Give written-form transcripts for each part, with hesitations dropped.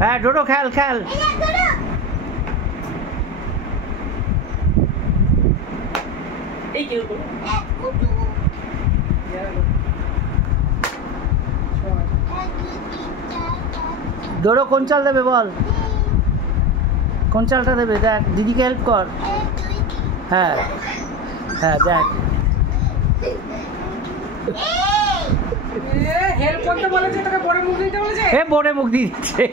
হ্যাঁ ডোডো খেল খেল। ডোডো কোন চাল দেবে বল, কোন চালটা দেবে দেখ, দিদিকে হেল্প কর। হ্যাঁ হ্যাঁ দেখ হেল্প করতে বলেছে, তোকে বড় মুখ দিতে বলেছে। এ বড়ে মুখ দিয়ে দিচ্ছে।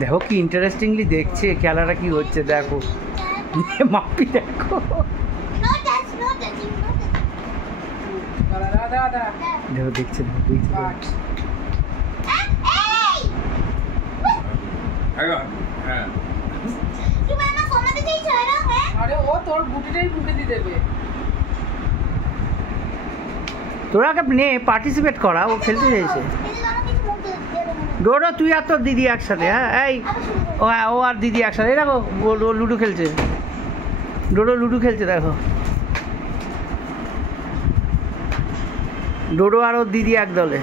দেখো কি ইন্টারেস্টিংলি দেখছে খেলাটা কি হচ্ছে, দেখো মাপি দেখো, দেখো দেখছে দেখছে। আরে ও তোর গুটিটাই ঢুকে দিয়ে দেবে। তোরা নে পার্টিসিপেট করা, ও খেলতে চাইছে। ডোডো তুই আর তোর দিদি একসাথে, হ্যাঁ এই ও আর দিদি একসাথে, এই দেখো ও লুডো খেলছে, ডোডো লুডো খেলছে দেখো, ডোডো আর ওর দিদি এক দলে।